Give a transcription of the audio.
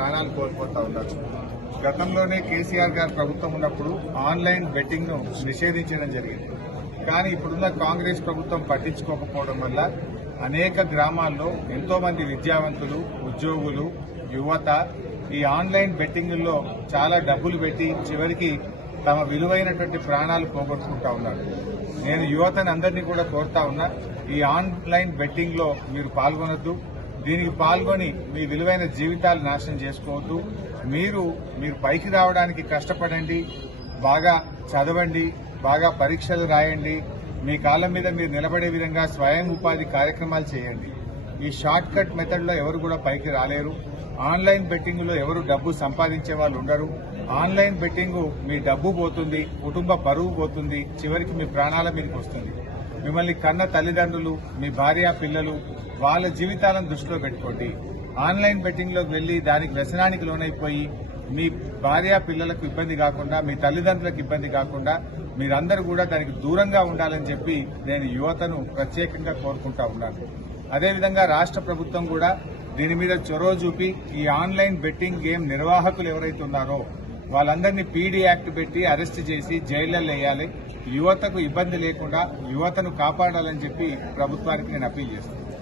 ప్రాణాలు కోల్పోతూ ఉన్నారు. గతంలోనే కేసీఆర్ గారు ప్రభుత్వం ఉన్నప్పుడు ఆన్లైన్ బెట్టింగ్ను నిషేధించడం జరిగింది. కానీ ఇప్పుడున్న కాంగ్రెస్ ప్రభుత్వం పట్టించుకోకపోవడం వల్ల అనేక గ్రామాల్లో ఎంతో మంది విద్యావంతులు ఉద్యోగులు యువత ఈ ఆన్లైన్ బెట్టింగ్లో చాలా డబ్బులు పెట్టి చివరికి తమ విలువైనటువంటి ప్రాణాలు పోగొట్టుకుంటా ఉన్నారు. నేను యువతని అందరినీ కూడా కోరుతా ఉన్నా ఈ ఆన్లైన్ బెట్టింగ్లో మీరు పాల్గొనొద్దు. దీనికి పాల్గొని మీ విలువైన జీవితాలు నాశనం చేసుకోవద్దు. మీరు మీరు పైకి రావడానికి కష్టపడండి బాగా చదవండి బాగా పరీక్షలు రాయండి మీ కాళ్ళ మీద మీరు నిలబడే విధంగా స్వయం ఉపాధి కార్యక్రమాలు చేయండి. ఈ షార్ట్ కట్ మెథడ్లో ఎవరు కూడా పైకి రాలేరు. ఆన్లైన్ బెట్టింగ్లో ఎవరు డబ్బు సంపాదించే వాళ్ళు ఉండరు. ఆన్లైన్ బెట్టింగ్ మీ డబ్బు పోతుంది కుటుంబ పరువు పోతుంది చివరికి మీ ప్రాణాల మీదకి వస్తుంది. మిమ్మల్ని కన్న తల్లిదండ్రులు మీ భార్య పిల్లలు వాళ్ళ జీవితాలను దృష్టిలో పెట్టుకోండి. ఆన్లైన్ బెట్టింగ్లోకి వెళ్ళి దానికి వ్యసనానికి లోనైపోయి మీ భార్య పిల్లలకు ఇబ్బంది కాకుండా మీ తల్లిదండ్రులకు ఇబ్బంది కాకుండా మీరందరూ కూడా దానికి దూరంగా ఉండాలని చెప్పి నేను యువతను ప్రత్యేకంగా కోరుకుంటా ఉన్నాను. అదేవిధంగా రాష్ట్ర ప్రభుత్వం కూడా దీని మీద చొరవ చూపి ఈ ఆన్లైన్ బెట్టింగ్ గేమ్ నిర్వాహకులు ఎవరైతే ఉన్నారో వాళ్ళందరినీ పీడీ యాక్ట్ పెట్టి అరెస్ట్ చేసి జైళ్ళలో వేయాలి. యువతకు ఇబ్బంది లేకుండా యువతను కాపాడాలని చెప్పి ప్రభుత్వానికి నేను అప్పీల్ చేస్తాను